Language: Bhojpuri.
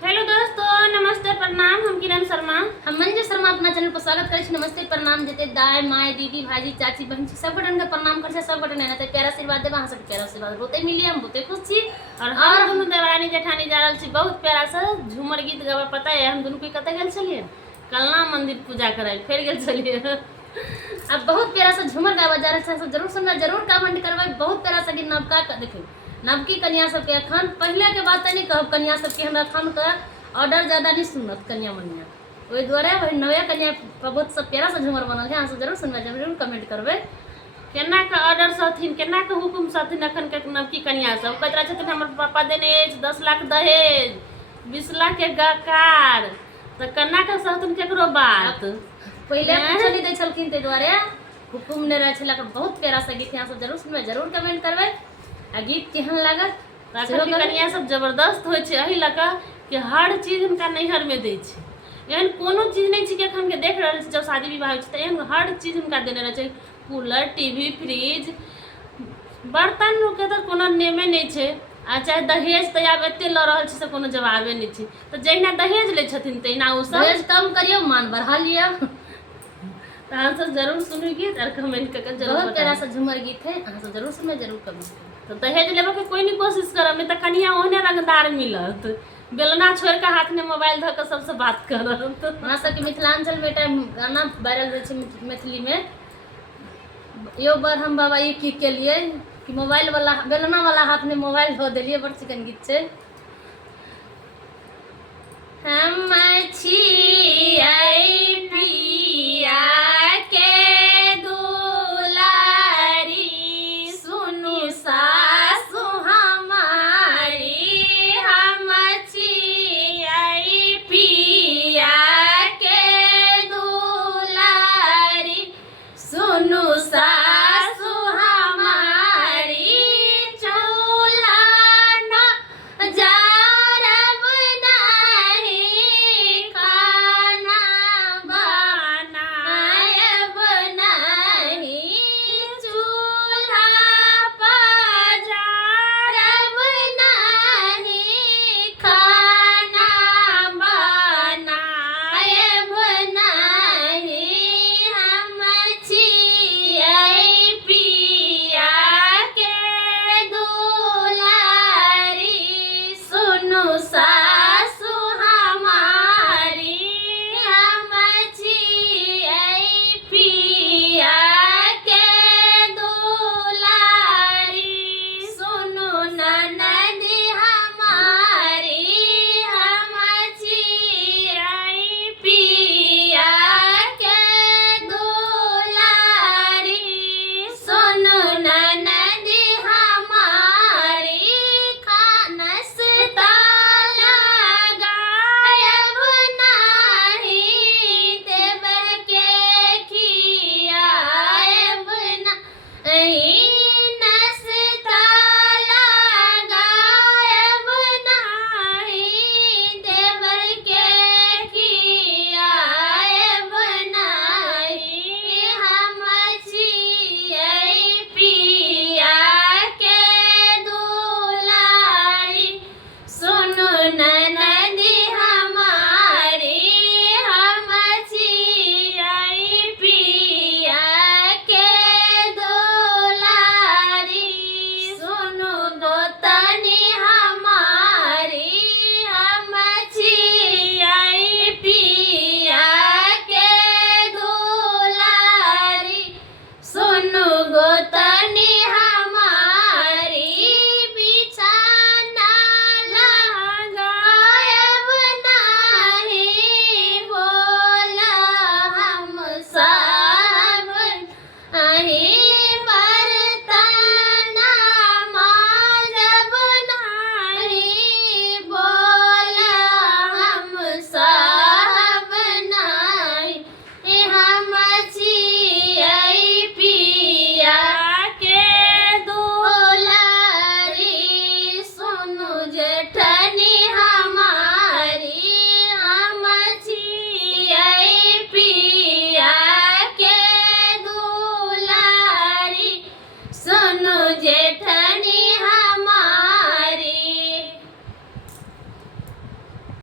हेलो दोस्तों, नमस्ते प्रणाम। हम किरण शर्मा, हम मंजू शर्मा अपना चैनल पर स्वागत करे छी। नमस्ते प्रणाम जते दाई माय दीदी भाजी चाची बहन छी सब गोटन के प्रणाम करे छी। सब गोटन एना ते प्यारा आशीर्वाद देबा, अहाँ सब प्यारा आशीर्वाद बहुते मिली, हम बहुते खुश छी। और हम दोनों देवरानी जेठानी जा रहल छी बहुत प्यारा सा झूमर गीत गावे। पता है हम दोनों के कते गेल छलिए? कलना मंदिर पूजा करे फिर गेल छलिए। अब बहुत प्यारा सा झूमर गावा जा रहा है, जरूर सुनना, जरूर कमेंट करबे। बहुत प्यारा सा गीत नवका देखियो नवकी कन्या सब के अखन पहले के बात नहीं कहब। कन्या सब के हमरा अखन का ऑर्डर ज्यादा नहीं सुनत कन्या मनिया, ओहि द्वारे वही नया कन्या पर बहुत सब प्यारा सा झूमर बनल है। अहाँ सब जरूर सुनबे, जरूर कमेंट करबे। केना के ऑर्डर सथिन, केना के हुकुम सथिन अखन के नवकी कन्या सब कहत रहे छथिन हमर पापा देने 10 लाख दहेज, 20 लाख के गकार, तो केना के सहथिन केकरो बात। पहले चली दै छलखिन ते द्वारे हुकुम ने रहे छला। बहुत प्यारा सा गीत यहाँ सब जरूर सुनबे, जरूर कमेंट करबे। आ गीत केहन लागत अखन के कन्या सब जबरदस्त होय छै, एही लगा कि हर चीज उनका नैहर में दै छै। एहन कोनो चीज नहीं छै कि अखन के देख रहल छी जब शादी विवाह होइ छै तो एहन हर चीज उनका देने रहे छै। कूलर, टीवी, फ्रिज, बर्तन के तो कोनो नेमे नहीं छै। आ चाहे दहेज तो आब एते ल रहल छी से कोनो जवाबे नहीं छै। तो जहिना दहेज ले छथिन तहिना उ सब दहेज कम करियो, मान बढ़ा लिया। तो अहाँ सब जरूर सुनू गीत और कमेंट करके जरूर बहुत प्यारा बताओ। सा झूमर गीत है, अहाँ सब जरूर सुनबे, जरूर कमेंट तो दहेज लेबे के कोई नहीं कोशिश करब, नहीं तो कनिया ओहने रंगदार मिलत। बेलना छोड़ के हाथ में मोबाइल धऽ के सबसे बात करत। हमरा सबके मिथिलांचल में एकटा गाना वायरल रहे छै मैथिली में। यो बार हम बाबा ये की केलिए कि मोबाइल वाला बेलना वाला हाथ में मोबाइल धऽ देलिए, बड़ चिकन गीत छै।